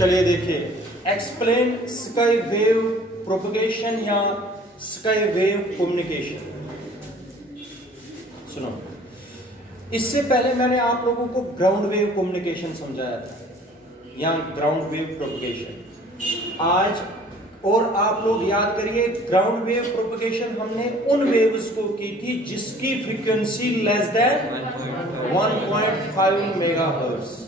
चलिए देखिए, explain sky wave propagation या स्काई वेव कम्युनिकेशन। सुनो, इससे पहले मैंने आप लोगों को ग्राउंड वेव कम्युनिकेशन समझाया था या ग्राउंड वेव प्रोपगेशन। आज और आप लोग याद करिए, ग्राउंड वेव प्रोपगेशन हमने उन वेव्स को की थी जिसकी फ्रीक्वेंसी लेस देन 1.5 मेगाहर्ट्ज।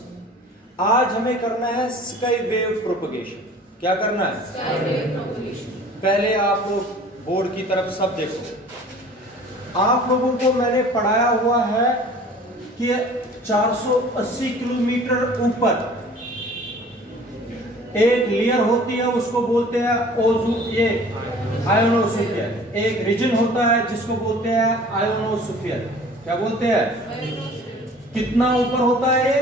आज हमें करना है स्काई वेव प्रोपगेशन। क्या करना है? Sky wave propagation. पहले आप लोग बोर्ड की तरफ सब देखो। आप लोगों को मैंने पढ़ाया हुआ है कि 480 किलोमीटर ऊपर एक लेयर होती है, उसको बोलते हैं ये आयोनोस्फीयर। एक रीजन होता है जिसको बोलते हैं आयोनोस्फीयर। क्या बोलते हैं? कितना ऊपर होता है ये?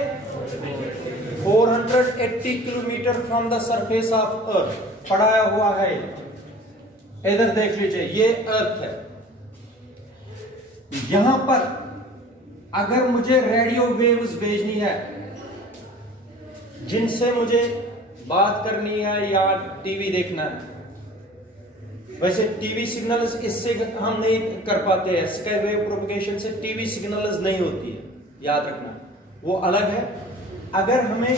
480 kilometre from the surface of earth. पढ़ाया हुआ है। इधर देख लीजिए, ये अर्थ है। यहां पर अगर मुझे रेडियो वेव्स भेजनी है जिनसे मुझे बात करनी है या टीवी देखना है, वैसे टीवी सिग्नल्स इससे हम नहीं कर पाते हैं। स्काई वेव प्रोपगेशन से टीवी सिग्नल्स नहीं होती है, याद रखना, वो अलग है। अगर हमें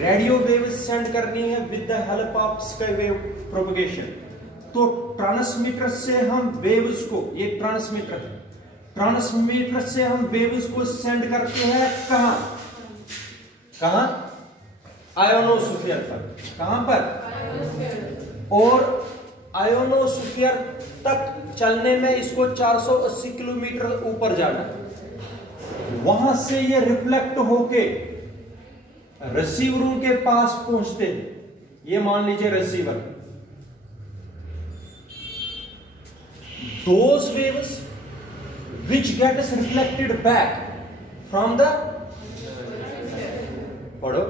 रेडियो वेव्स सेंड करनी है with the help of sky wave propagation, तो ट्रांसमीटर से हम वेव्स को, ये ट्रांसमीटर है, ट्रांसमीटर से हम वेव्स को सेंड करते हैं कहां? आयोनोस्फीयर पर। कहां पर? और आयोनोस्फीयर तक चलने में इसको 480 किलोमीटर ऊपर जाना है। वहां से ये रिफ्लेक्ट होके रिसीवरों के पास पहुंचते हैं। ये मान लीजिए receiver. Those waves which gets reflected back from the, पढ़ो,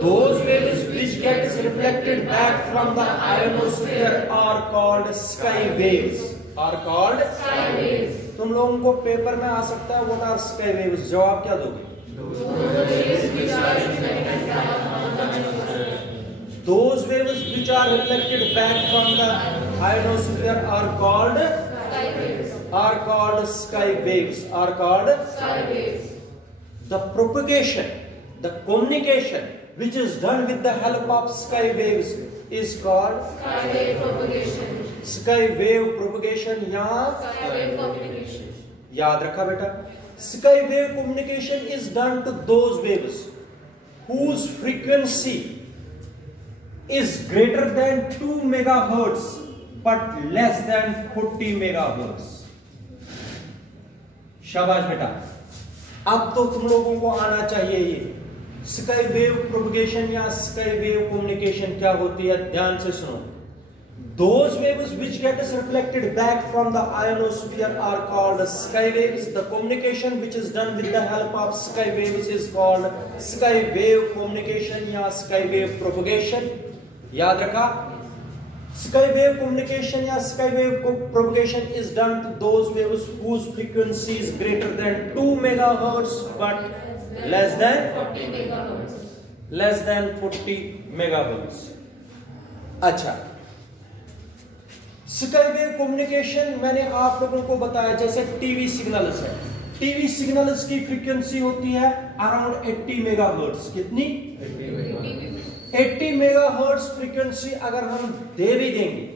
those waves which gets reflected back from the ionosphere are called sky waves. Are called sky waves. तुम लोगों को पेपर में आ सकता है what are sky waves? जवाब क्या दोगे? Those waves which are reflected back from the ionosphere are called sky waves. Are called sky waves. The propagation, the communication which is done with the help of sky waves is called sky wave propagation. Sky wave propagation या sky wave communication. याद रखा बेटा, sky wave communication is done to those waves whose frequency is greater than 2 megahertz but less than 40 megahertz. शाबाश बेटा, अब तो तुम लोगों को आना चाहिए ये स्काई वेव प्रोपगेशन या स्काई वेव कम्युनिकेशन क्या होती है। ध्यान से सुनो। Those waves which get reflected back from the ionosphere are called sky waves. The communication which is done with the help of sky waves is called sky wave communication या sky wave propagation. याद रखा, sky wave communication या sky wave propagation is done to those waves whose frequency is greater than 2 megahertz but less than 40 megahertz. अच्छा, sky wave communication मैंने आप लोगों को बताया जैसे टीवी सिग्नल्स है। टीवी सिग्नल्स की फ्रीक्वेंसी होती है अराउंड 80 मेगाहर्ट्ज। कितनी? 80 मेगाहर्ट्ज फ्रीक्वेंसी अगर हम दे भी देंगे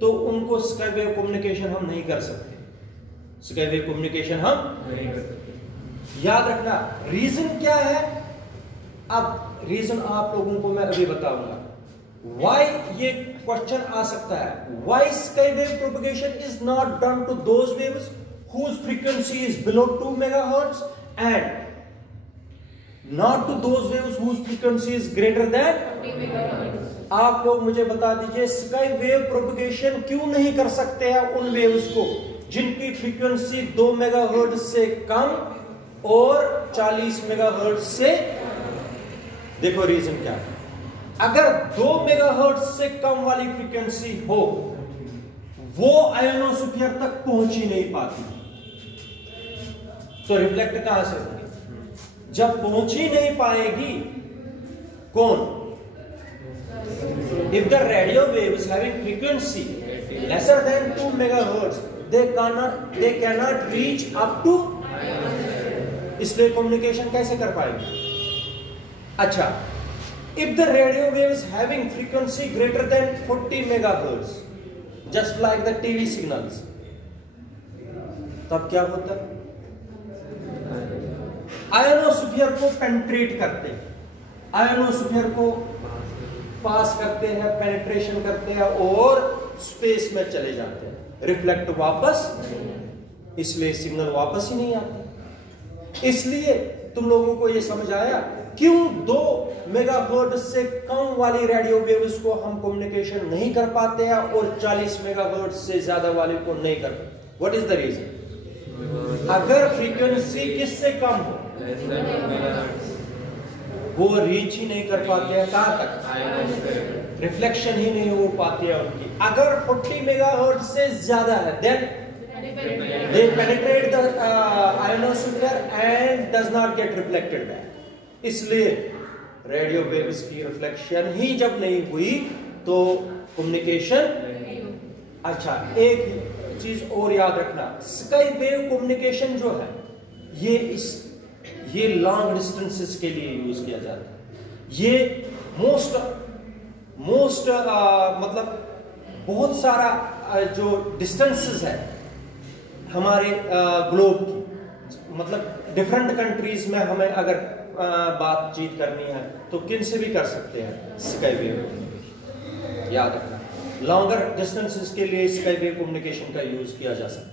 तो उनको स्काई वेव कम्युनिकेशन हम नहीं कर सकते। स्काई वेव कम्युनिकेशन हम नहीं कर सकते। याद रखना, रीजन क्या है? अब रीजन आप लोगों को मैं अभी बताऊंगा। वाई ये क्वेश्चन आ सकता है। Why sky wave propagation is not done to those waves whose frequency is below 2 megahertz and not to those waves whose frequency is greater than 40 megahertz. आप लोग मुझे बता दीजिए, स्काई वेव प्रोपगेशन क्यों नहीं कर सकते हैं उन वेव्स को जिनकी फ्रीक्वेंसी 2 मेगाहर्ट्ज से कम और 40 मेगाहर्ट्ज से। देखो रीजन क्या है। अगर 2 मेगाहर्ट्ज से कम वाली फ्रीक्वेंसी हो, वो आयोनोस्फीयर तक पहुंच ही नहीं पाती, तो रिफ्लेक्ट कहां से होगी? जब पहुंच ही नहीं पाएगी कौन? If the radio wave is having frequency lesser than 2 megahertz, they cannot reach up to, इसलिए कम्युनिकेशन कैसे कर पाएंगे? अच्छा, if the radio wave is having frequency greater than 40 megahertz, just like the TV signals, तब क्या होता है? Ionosphere को पेनिट्रेट करते हैं, आयोनोस्फीयर को पास करते हैं, पेनिट्रेशन करते हैं और स्पेस में चले जाते हैं, रिफ्लेक्ट वापस, इसलिए सिग्नल वापस ही नहीं आते। इसलिए तुम लोगों को यह समझ आया क्यों 2 मेगाहर्ट्ज से कम वाली रेडियो वेव्स को हम कम्युनिकेशन नहीं कर पाते हैं और 40 मेगाहर्ट्ज से ज्यादा वाले को नहीं कर पाते। What is the reason? अगर फ्रीक्वेंसी किससे कम हो वो रीच ही नहीं कर पाते हैं, कहां तक? रिफ्लेक्शन ही नहीं हो पाती है उनकी। अगर 40 मेगाहर्ट्ज से ज्यादा है then they penetrate the ionosphere and does not get reflected back। इसलिए रेडियो वेव्स की रिफ्लेक्शन ही जब नहीं हुई तो कम्युनिकेशन। अच्छा, एक चीज और याद रखना, स्काई वेव कम्युनिकेशन जो है ये लॉन्ग डिस्टेंसेस के लिए यूज किया जाता है। ये मोस्ट मतलब बहुत सारा जो डिस्टेंसेस है हमारे ग्लोब की, मतलब डिफरेंट कंट्रीज में हमें अगर बातचीत करनी है तो किन से भी कर सकते हैं स्काई वेव कम्युनिकेशन। याद रखना, लॉन्गर डिस्टेंसेस के लिए स्काई वेव कम्युनिकेशन का यूज किया जा सकता है।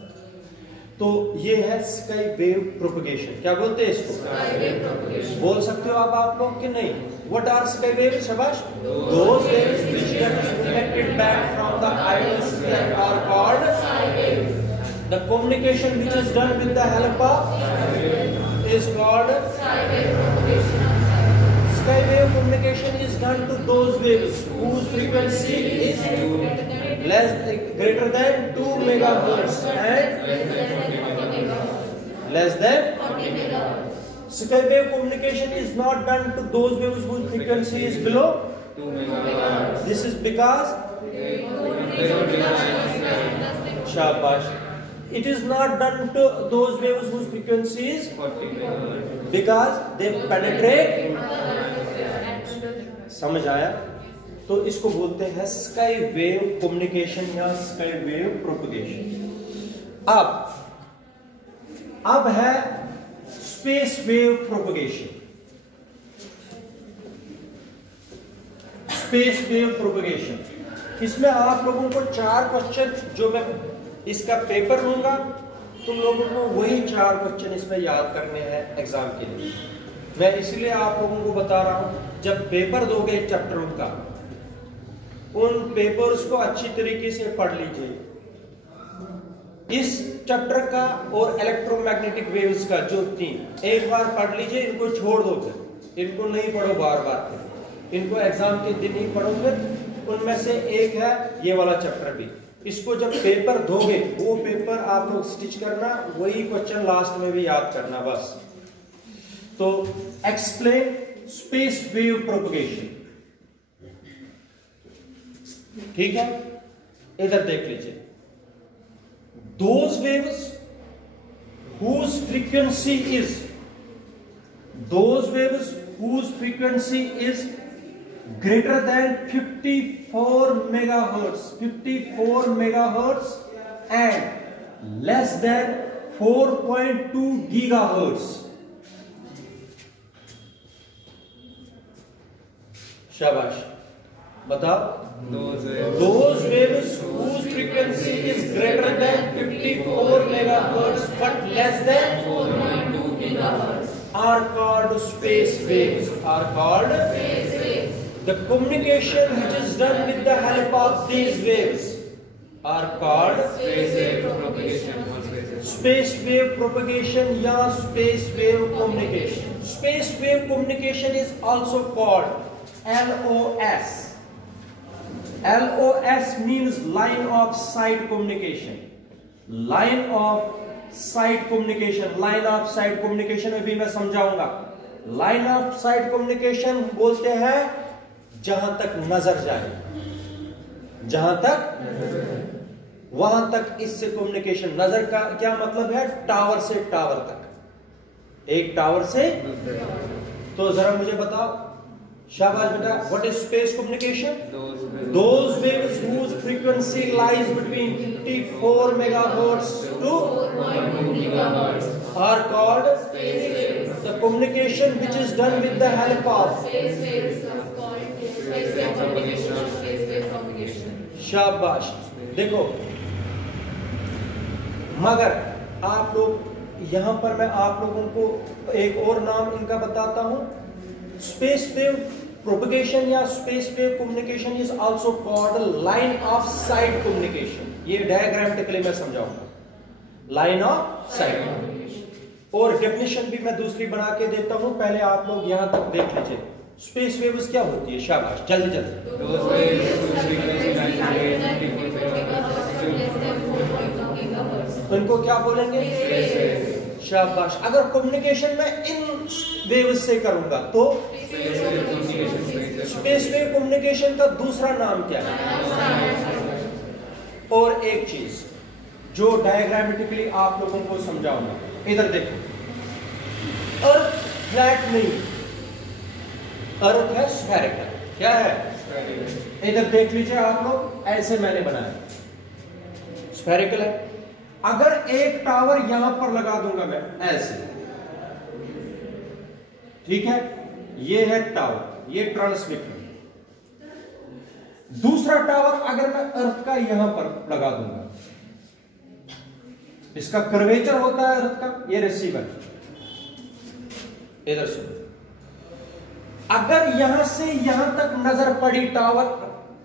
तो ये है स्काई वेव प्रोपगेशन। क्या बोलते हैं इसको? Sky wave propagation. बोल सकते हो आप लोग कि नहीं? What are sky wave? शाबाश। Those waves which get reflected back from the ionosphere are called sky waves. The communication which is done with the help of is called sky wave propagation. Sky wave communication is done to those waves whose frequency is greater than 2 megahertz and less than 40 megahertz. Sky wave communication is not done to those waves whose frequency is below 2 megahertz. This is because shabash. It is not done to those waves whose frequency is 40 megahertz because they penetrate। समझ आया? तो इसको बोलते हैं sky wave communication या sky wave propagation. अब है space wave propagation. Space wave propagation, इसमें आप लोगों को 4 क्वेश्चन, जो मैं इसका पेपर लूंगा तुम लोगों को वही 4 क्वेश्चन इसमें याद करने हैं एग्जाम के लिए। मैं इसलिए आप लोगों को बता रहा हूं, जब पेपर दोगे चैप्टरों का, उन पेपर्स को अच्छी तरीके से पढ़ लीजिए। इस चैप्टर का और इलेक्ट्रोमैग्नेटिक वेव्स का जो 3 एक बार पढ़ लीजिए, इनको छोड़ दो, फिर इनको नहीं पढ़ो बार बार, इनको एग्जाम के दिन ही पढ़ो। फिर उनमें से एक है ये वाला चैप्टर भी, इसको जब पेपर दोगे वो पेपर आप लोग स्टिच करना, वही क्वेश्चन लास्ट में भी याद करना बस। तो एक्सप्लेन स्पेस वेव प्रोपगेशन, ठीक है? इधर देख लीजिए, those waves whose frequency is greater than 54 megahertz and less than 4.2 gigahertz। शाबाश, बताओ। Those waves whose frequency is greater than 54 megahertz but less than 4.2 gigahertz are called space waves. The communication which is done with the help of these waves are called space wave propagation. Space wave propagation या space wave communication. Space wave communication is also called LOS. LOS means line of sight communication. Line of site communication, line of site communication में भी मैं समझाऊंगा। Line of site communication बोलते हैं जहां तक नजर जाए, जहां तक वहां तक इससे कम्युनिकेशन। नजर का क्या मतलब है? टावर से टावर तक, एक टावर से। तो जरा मुझे बताओ, शाबाश बेटा, what is space communication? Those waves whose frequency lies between 54 megahertz to 4.2 gigahertz are called space waves. The communication which is done with the help of space waves is called space wave communication or space wave propagation. शाबाश। देखो, मगर आप लोग यहां पर मैं आप लोगों को एक और नाम इनका बताता हूं। स्पेस वेव प्रोपगेशन या space wave communication is also called line of site communication. ये डायग्रामेटिकली मैं समझाऊंगा, लाइन ऑफ साइट। और डेफिनेशन भी मैं दूसरी बना के देता हूं, पहले आप लोग यहां तक देख लीजिए। स्पेस वेव्स क्या होती है? शाबाश, जल्दी जल्दी। इनको क्या बोलेंगे? शाबाश। अगर कम्युनिकेशन में इन वेव्स से करूंगा तो स्पेस वेव कम्युनिकेशन का दूसरा नाम क्या है? और एक चीज जो डायग्रामेटिकली आप लोगों को समझाऊंगा, इधर देखो, अर्थ फ्लैट नहीं, अर्थ है स्फेरिकल। क्या है? इधर देख लीजिए आप लोग, ऐसे मैंने बनाया, स्फेरिकल है। अगर एक टावर यहां पर लगा दूंगा मैं ऐसे, ठीक है, ये है टावर, ये ट्रांसमीटर। दूसरा टावर अगर मैं अर्थ का यहां पर लगा दूंगा, इसका कर्वेचर होता है अर्थ का, ये रिसीवर। इधर सुनो, अगर यहां से यहां तक नजर पड़ी, टावर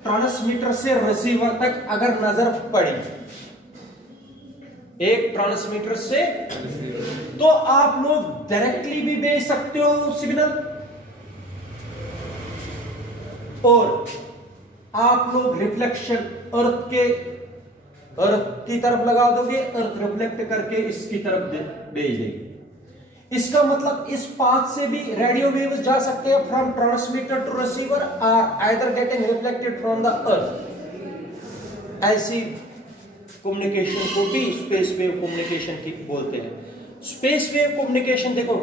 ट्रांसमीटर से रिसीवर तक अगर नजर पड़ी, एक ट्रांसमीटर से, तो आप लोग डायरेक्टली भी भेज सकते हो सिग्नल, और आप लोग रिफ्लेक्शन अर्थ की तरफ लगा दोगे, अर्थ रिफ्लेक्ट करके इसकी तरफ भेज देगी। इसका मतलब इस पाथ से भी रेडियो वेव्स जा सकते हैं from transmitter to receiver, are either getting reflected from the earth. ऐसी कम्युनिकेशन को भी स्पेस वेव कम्युनिकेशन की बोलते हैं। स्पेस वेव कम्युनिकेशन देखो,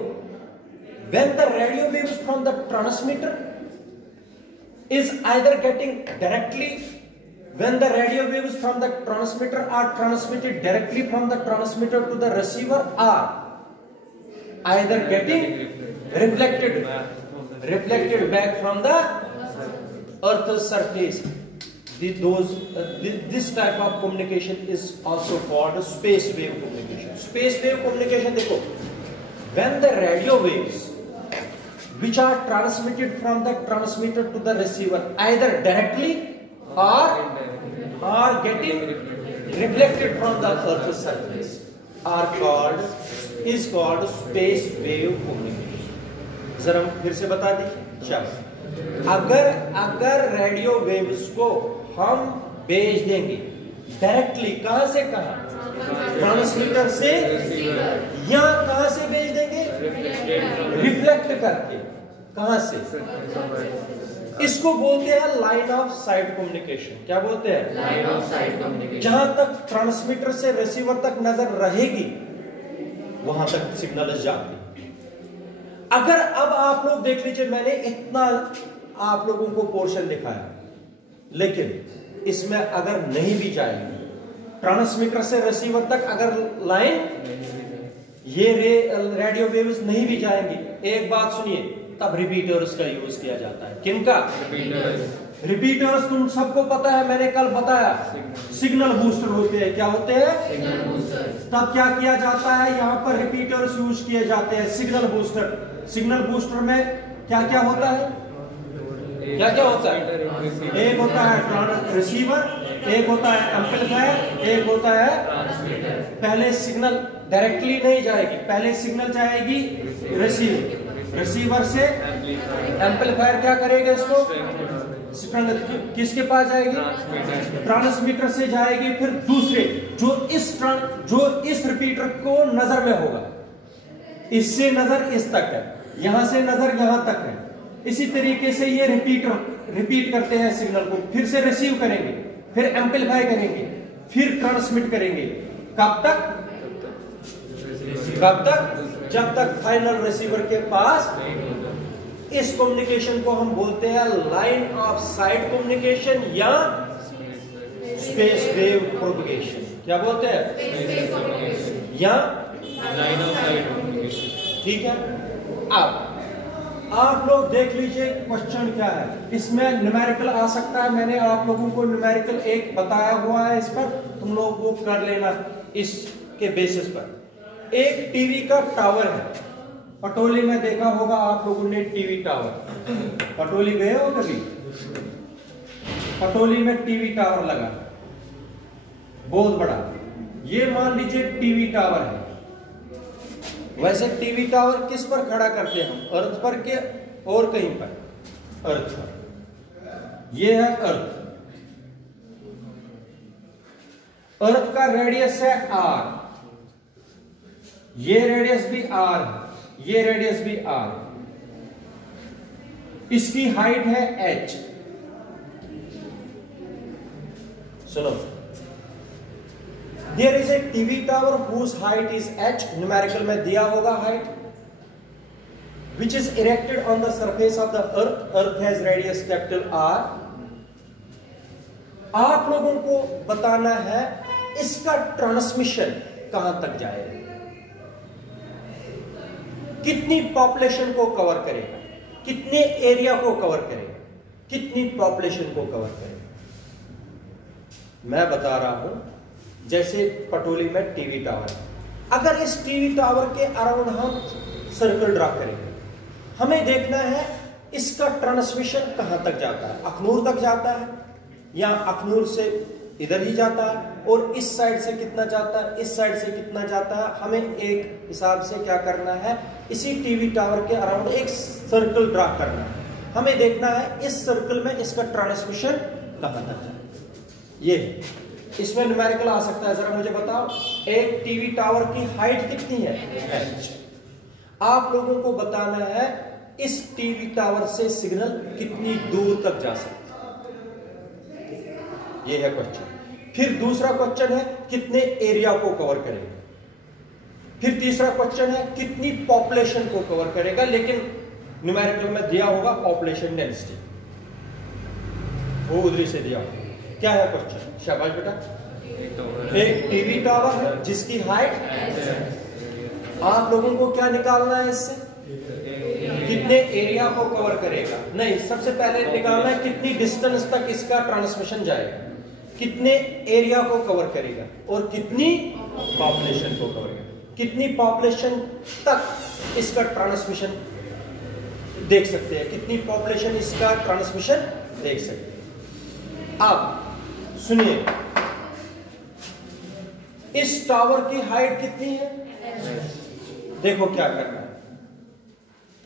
when the radio waves from the transmitter is either getting directly, when the radio waves from the transmitter are transmitted directly from the transmitter to the receiver, are either getting reflected back from the earth's surface. This type of communication is also called space wave communication. Space wave communication देखो, when the radio waves which are transmitted from the transmitter to the receiver either directly or getting reflected from the earth's surface is called space wave communication. जरा फिर से बता दीजिए। चलो, अगर radio waves को हम भेज देंगे डायरेक्टली, कहां से कहां? ट्रांसमीटर से, या कहां से भेज देंगे? रिफ्लेक्ट करके। कहां से? इसको बोलते हैं लाइन ऑफ साइट कम्युनिकेशन। क्या बोलते हैं? Line of site communication. जहां तक ट्रांसमीटर से रिसीवर तक नजर रहेगी, वहां तक सिग्नल जाती। अगर अब आप लोग देख लीजिए, मैंने इतना आप लोगों को पोर्शन दिखाया, लेकिन इसमें अगर नहीं भी जाएगी ट्रांसमीटर से रिसीवर तक, अगर लाइन ये रेडियो वेव्स नहीं भी जाएंगी, एक बात सुनिए, तब रिपीटर्स का यूज किया जाता है। किनका? रिपीटर्स तुम सबको पता है, मैंने कल बताया, सिग्नल बूस्टर होते हैं। क्या होते हैं? Signal booster. तब क्या किया जाता है? यहाँ पर रिपीटर्स यूज किए जाते हैं, सिग्नल बूस्टर। सिग्नल बूस्टर में क्या क्या होता है? क्या क्या होता है? एक होता है रिसीवर, एक होता है एम्पलीफायर, एक होता है, पहले सिग्नल डायरेक्टली नहीं जाएगी, पहले सिग्नल जाएगी रिसीवर से, एम्पलीफायर क्या करेगा इसको? किसके पास जाएगी? ट्रांसमीटर से जाएगी, फिर दूसरे जो इस रिपीटर को नजर में होगा, इससे नजर इस तक है, यहां से नजर यहां तक है। इसी तरीके से ये रिपीट करते हैं सिग्नल को, फिर से रिसीव करेंगे, फिर एम्पलीफाई करेंगे, फिर ट्रांसमिट करेंगे। कब तक? जब तक फाइनल रिसीवर के पास। इस कम्युनिकेशन को हम बोलते हैं लाइन ऑफ साइट कम्युनिकेशन या स्पेस वेव प्रोपगेशन। क्या बोलते हैं? या लाइन ऑफ साइट कम्युनिकेशन। ठीक है। अब आप लोग देख लीजिए क्वेश्चन क्या है। इसमें न्यूमेरिकल आ सकता है, मैंने आप लोगों को न्यूमेरिकल एक बताया हुआ है, इस पर तुम लोग वो कर लेना इसके बेसिस पर। एक टीवी का टावर है, पटोली में देखा होगा आप लोगों ने टीवी टावर। पटोली गए हो कभी? पटोली में टीवी टावर लगा, बहुत बड़ा। ये मान लीजिए टीवी टावर है। वैसे टीवी टावर किस पर खड़ा करते हैं हम? अर्थ पर के और कहीं पर? अर्थ पर। ये है अर्थ। अर्थ का रेडियस है r, ये रेडियस भी r, ये रेडियस भी r, इसकी हाइट है h। सुनो, there is a TV tower whose height is h, numerical में दिया होगा height, which is erected on the surface of the earth. Earth has radius capital R. आप लोगों को बताना है इसका ट्रांसमिशन कहां तक जाएगा, कितनी पॉपुलेशन को कवर करेगा, कितने एरिया को कवर करेगा, कितनी पॉपुलेशन को कवर करेगा। मैं बता रहा हूं, जैसे पटोली में टीवी टावर है, अगर इस टीवी टावर के अराउंड हम सर्कल ड्रा करेंगे, हमें देखना है इसका ट्रांसमिशन कहां तक जाता है। अखनूर तक जाता है या अखनूर से इधर ही जाता है, और इस साइड से कितना जाता है, इस साइड से कितना जाता है। हमें एक हिसाब से क्या करना है, इसी टीवी टावर के अराउंड एक सर्कल ड्रा करना है। हमें देखना है इस सर्कल में इसका ट्रांसमिशन कहां तक जाए। ये इसमें न्यूमेरिकल आ सकता है, जरा मुझे बताओ, एक टीवी टावर की हाइट कितनी है? h। आप लोगों को बताना है इस टीवी टावर से सिग्नल कितनी दूर तक जा सकता है, यह है क्वेश्चन। फिर दूसरा क्वेश्चन है कितने एरिया को कवर करेगा। फिर तीसरा क्वेश्चन है कितनी पॉपुलेशन को कवर करेगा, लेकिन न्यूमेरिकल में दिया होगा पॉपुलेशन डेंसिटी, वो उधरी से दिया होगा। क्या है क्वेश्चन? शाबाश बेटा। एक टीवी टावर है जिसकी हाइट, आप लोगों को क्या निकालना है इससे, कितने एरिया को कवर करेगा। नहीं, सबसे पहले निकालना है कितनी डिस्टेंस तक इसका ट्रांसमिशन जाएगा, कितने एरिया को कवर करेगा, और कितनी पॉपुलेशन को कवर करेगा। कितनी पॉपुलेशन तक इसका ट्रांसमिशन देख सकते हैं, कितनी पॉपुलेशन इसका ट्रांसमिशन देख सकते हैं। अब सुनिए, इस टावर की हाइट कितनी है? देखो क्या करना है,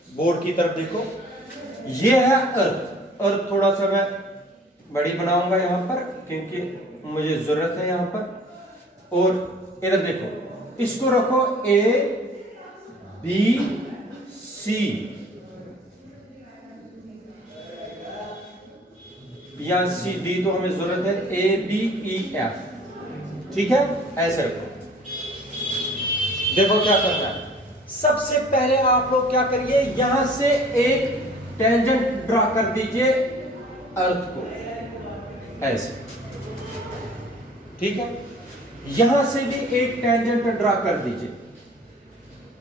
बोर्ड की तरफ देखो, ये है अर्थ। अर्थ थोड़ा सा मैं बड़ी बनाऊंगा यहां पर, क्योंकि मुझे जरूरत है यहां पर। और इधर देखो, इसको रखो A B C, या C D तो हमें जरूरत है A B E F, ठीक है, ऐसे रखो। देखो क्या करना है, सबसे पहले आप लोग क्या करिए, यहां से एक टेंजेंट ड्रा कर दीजिए अर्थ को, ऐसे, ठीक है। यहां से भी एक टेंजेंट ड्रा कर दीजिए,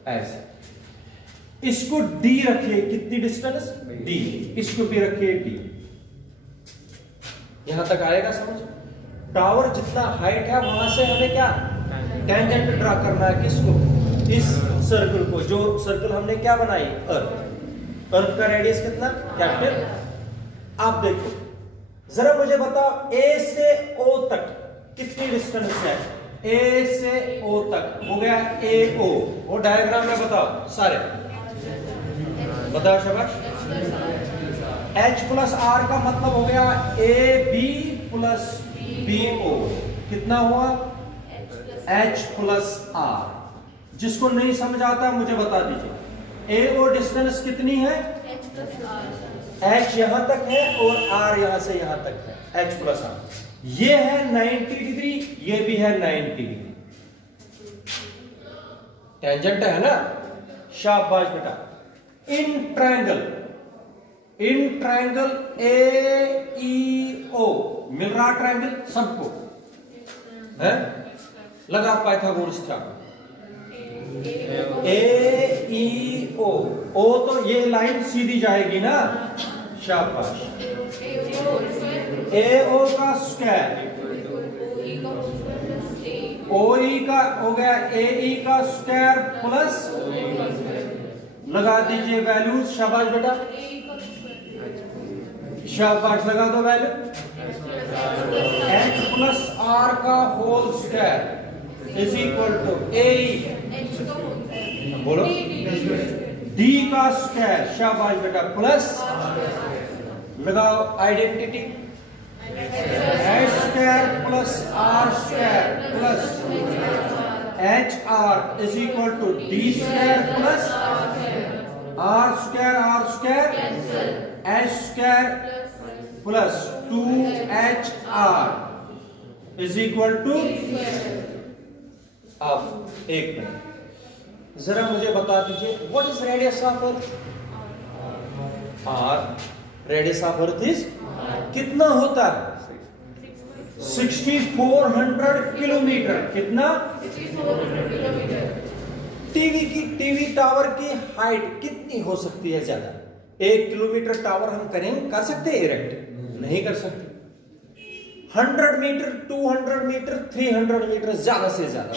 ऐसे। इसको D रखिए, कितनी डिस्टेंस? D। इसको भी रखिए D। यहां तक आएगा समझ? टावर जितना हाइट है वहां से हमें क्या टेंजेंट ड्रा करना है, किसको? इस सर्कल को, जो सर्कल हमने क्या बनाई, अर्थ। अर्थ का रेडियस कितना? कैपिटल। आप देखो जरा, मुझे बताओ A से O तक कितनी डिस्टेंस है? A से O तक हो गया AO। वो डायग्राम में बताओ सारे, बताओ शाबाश। H प्लस R का मतलब हो गया AB प्लस BO, कितना हुआ? H plus R। जिसको नहीं समझ आता मुझे बता दीजिए, ए ओ डिस्टेंस कितनी है, h यहां तक है और r यहां से यहां तक है, h प्लस r। ये है 90 डिग्री, ये भी है 90 डिग्री, टेंजेंट है ना। शाबाश बेटा। इन ट्रायंगल ए ई ओ मिल रहा ट्रायंगल सबको है, लगा पाइथागोरस थ्योरम। ए ई ओ तो ये लाइन सीधी जाएगी ना, शाबाश। ए ओ का स्क्वायर, ओ ई का हो गया ए ई का स्क्वायर प्लस, लगा दीजिए वैल्यूज, शाबाश बेटा, शाबाश, लगा दो वैल्यू। एच प्लस आर का whole square is equal to ए बोलो डी का स्क्वायर, शाबाश बेटा, प्लस लगाओ identity, H square plus R square plus H R is equal to D square plus R square H square plus 2एच R is equal to. अब एक minute जरा मुझे बता दीजिए, what is radius of earth? R. Radius of earth is कितना होता है? 6400 किलोमीटर। कितना? टीवी टावर की हाइट कितनी हो सकती है? ज्यादा 1 किलोमीटर टावर हम कर सकते हैं इरेक्ट? नहीं कर सकते। 100 मीटर, 200 मीटर, 300 मीटर, ज्यादा से ज्यादा।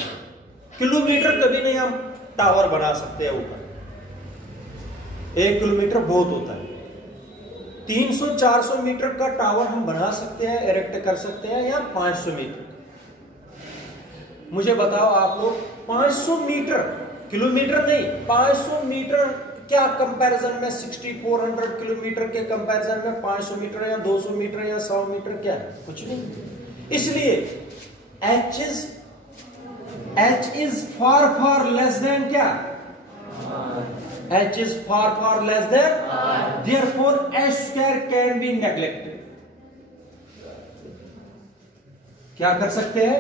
किलोमीटर कभी नहीं हम टावर बना सकते हैं ऊपर। 1 किलोमीटर बहुत होता है। 300-400 मीटर का टावर हम बना सकते हैं, इरेक्ट कर सकते हैं, या 500 मीटर। मुझे बताओ आप लोग, 500 मीटर, किलोमीटर नहीं, 500 मीटर क्या कंपैरिजन में 6400 किलोमीटर के कंपैरिजन में 500 मीटर या 200 मीटर या 100 मीटर क्या है? कुछ नहीं। इसलिए H is far less than क्या? H is far less than R. Therefore H square can be neglected. क्या कर सकते हैं?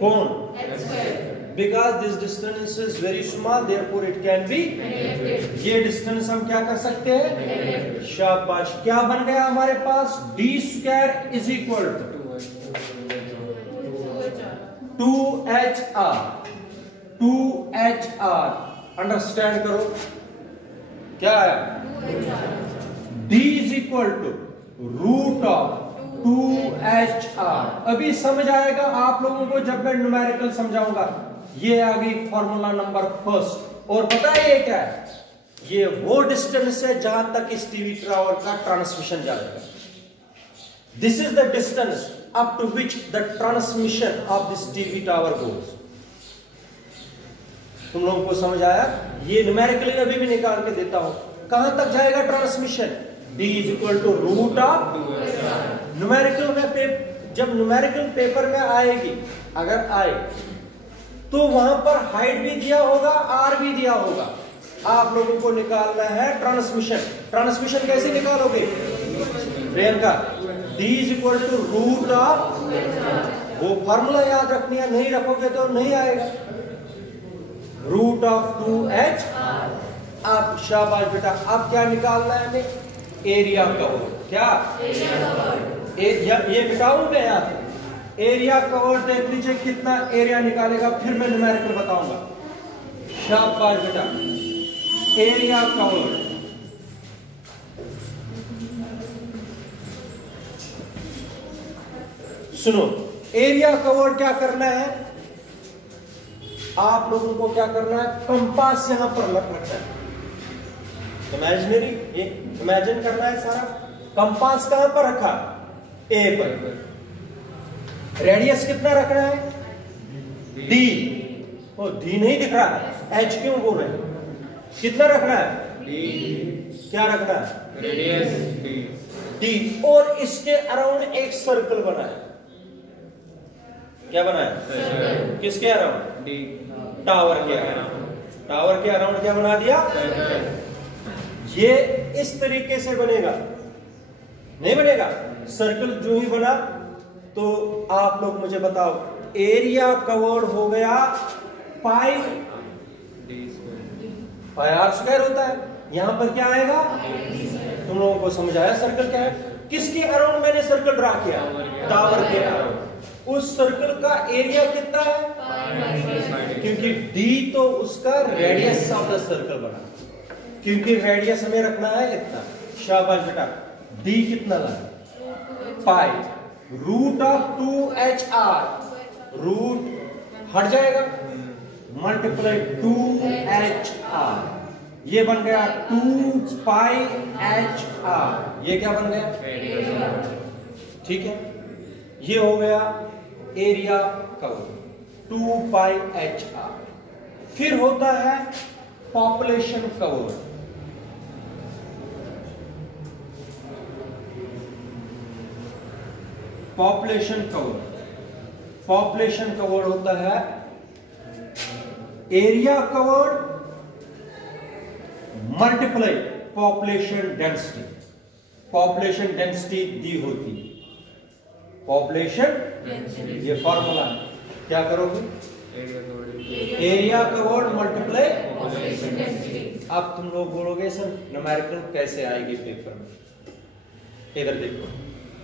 कौन? Because this distance is very small, therefore it can be neglected. ये डिस्टेंस हम क्या कर सकते हैं? शाबाश। क्या बन गया हमारे पास? D square is equal to 2HR। 2HR understand करो क्या है? D is equal to root of 2HR। अभी समझ आएगा आप लोगों को जब मैं न्यूमेरिकल समझाऊंगा। ये आ गई फॉर्मूला नंबर फर्स्ट। और पता है ये क्या है? ये वो डिस्टेंस है जहां तक इस टीवी टावर का ट्रांसमिशन जाएगा। This is the distance up to which the transmission of this TV tower goes. तुम लोगों को समझ आया? ये न्यूमेरिकली अभी भी निकाल के देता हूं। कहां तक जाएगा transmission? D is equal to root of numerical में जब न्यूमेरिकल पेपर में आएगी, अगर आए तो वहां पर हाइट भी दिया होगा, आर भी दिया होगा। आप लोगों को निकालना है ट्रांसमिशन। ट्रांसमिशन कैसे निकालोगे? Priyanka, D is equal to root of, वो फॉर्मूला याद रखनी है, नहीं रखोगे तो नहीं आएगा। Root of 2H। अब शाबाश बेटा, अब क्या निकालना है हमें? Area cover. क्या? ये मिटाऊं मैं यहाँ पे। एरिया कवर देख लीजिए कितना एरिया निकालेगा, फिर मैं न्यूमेरिकल बताऊंगा। शाबाश बेटा, एरिया कवर। सुनो, एरिया कवर क्या करना है आप लोगों को? क्या करना है? कंपास यहां पर रखना है। इमेजिनरी, ये इमेजिन करना है सारा। कंपास कहां पर रखा? ए पर। रेडियस कितना रखना है? D। ओ D नहीं दिख रहा है, H क्यों बोल रहे हैं? कितना रखना है? D। क्या रखना है? Radius D। और इसके अराउंड एक सर्कल बना है। क्या बना है? किसके अराउंड? टावर के अराउंड। टावर के अराउंड क्या बना दिया? ये इस तरीके से बनेगा, नहीं बनेगा। सर्कल जो ही बना तो आप लोग मुझे बताओ, एरिया कवर्ड हो गया पाई आर स्क्वायर होता है। यहां पर क्या आएगा? तुम लोगों को समझ आया सर्कल क्या है? किसके अराउंड मैंने सर्कल ड्रा किया? टावर के अराउंड। उस सर्कल का एरिया कितना है? क्योंकि डी तो उसका रेडियस ऑफ द सर्कल बना, क्योंकि रेडियस हमें रखना है इतना। शाबाश बेटा। डी कितना लाना? Pi root of 2HR, root हट जाएगा, मल्टीप्लाई 2HR, ये बन गया 2 पाई HR। ये क्या बन गया? ठीक है, ये हो गया एरिया कवर 2 पाई HR। फिर होता है population cover. Population cover, population cover होता है area covered multiply population density. Population density दी होती, पॉपुलेशन ये फॉर्मूला है। क्या करोगे? Area covered multiply population density. अब तुम लोग बोलोगे सर न्यूमेरिकल कैसे आएगी पेपर में? इधर देखो,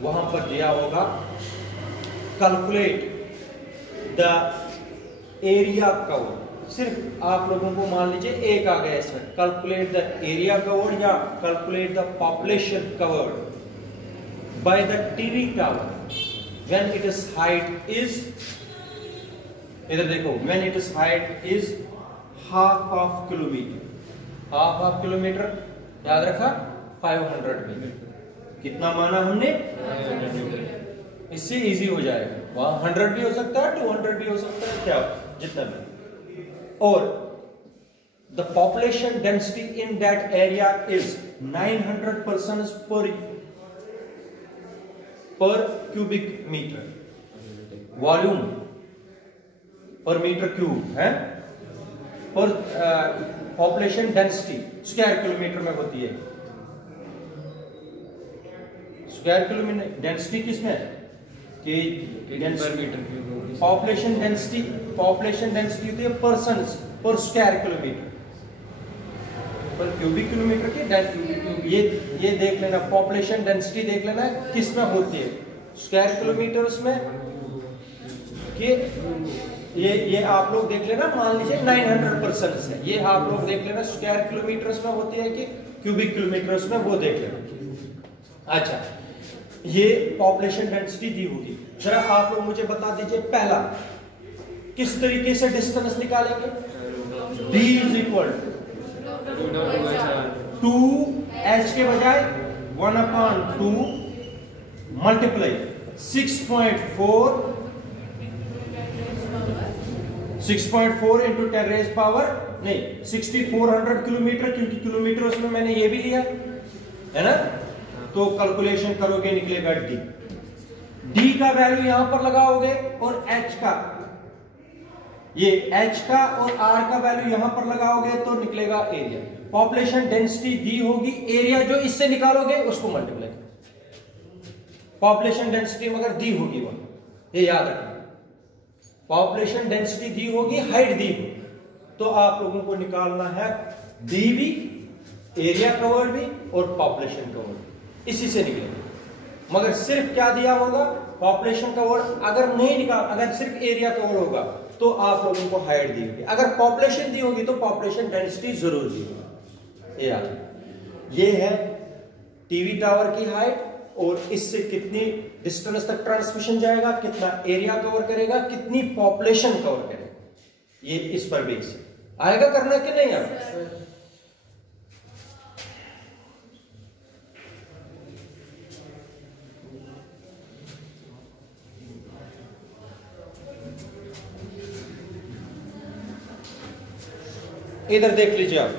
वहां पर दिया होगा कैलकुलेट द एरिया कवर्ड। सिर्फ आप लोगों को मान लीजिए एक आ गया इसमें, कैलकुलेट द एरिया कवर्ड या calculate the population covered by the TV tower when it is height is, इधर देखो, when it is height is half of kilometre. Half of kilometre याद रखा 500 मीटर। कितना माना हमने? इससे इजी हो जाएगा। वहां 100 भी हो सकता है, 200 भी हो सकता है, क्या जितना भी। और the population density in that area is 900 persons पर क्यूबिक मीटर। वॉल्यूम पर मीटर क्यूब है, पर पॉपुलेशन डेंसिटी स्क्वायर किलोमीटर में होती है। स्क्वायर किलोमीटर डेंसिटी किसमें है? कि per metre cube. Population density, population density होती है persons per square kilometre, per cubic kilometre की डेंसिटी। ये देख लेना, पॉपुलेशन डेंसिटी देख लेना किस में होती है, स्क्वायर किलोमीटर उसमें। कि ये आप लोग देख लेना, मान लीजिए 900 पर्सन्स है, ये आप लोग देख लेना स्क्वायर किलोमीटर उसमें होती है कि क्यूबिक किलोमीटर उसमें, वो देख लेना। अच्छा, ये पॉपुलेशन डेंसिटी दी होगी। जरा आप लोग मुझे बता दीजिए, पहला किस तरीके से डिस्टेंस निकालेंगे? D is equal to 2H के बजाय 1/2 मल्टीप्लाई 6.4 इंटू 10 रेज पावर नहीं 6400 किलोमीटर, क्योंकि किलोमीटर उसमें मैंने ये भी लिया है ना। तो कैलकुलेशन करोगे निकलेगा D। D का वैल्यू यहां पर लगाओगे और H का, ये H का और R का वैल्यू यहां पर लगाओगे तो निकलेगा एरिया। पॉपुलेशन डेंसिटी दी होगी, एरिया जो इससे निकालोगे उसको मल्टीप्लाई। पॉपुलेशन डेंसिटी मगर दी होगी वहां, ये याद रखना। पॉपुलेशन डेंसिटी दी होगी, हाइट दी होगी, तो आप लोगों को निकालना है D भी, एरिया कवर्ड भी और पॉपुलेशन कवर्ड, इसी से निकलेगा। मगर सिर्फ क्या दिया होगा? Population covered. अगर नहीं निकाल, अगर सिर्फ एरिया कवर्ड होगा तो आप लोगों को हाइट दी होगी, अगर पॉपुलेशन दी होगी तो पॉपुलेशन डेंसिटी जरूर दी होगी। ये याद। ये है टीवी टावर की हाइट, और इससे कितनी डिस्टेंस तक ट्रांसमिशन जाएगा, कितना एरिया कवर करेगा, कितनी पॉपुलेशन कवर करेगा, ये इस पर बेस आएगा। करना कि नहीं आएगा? इधर देख लीजिए आप,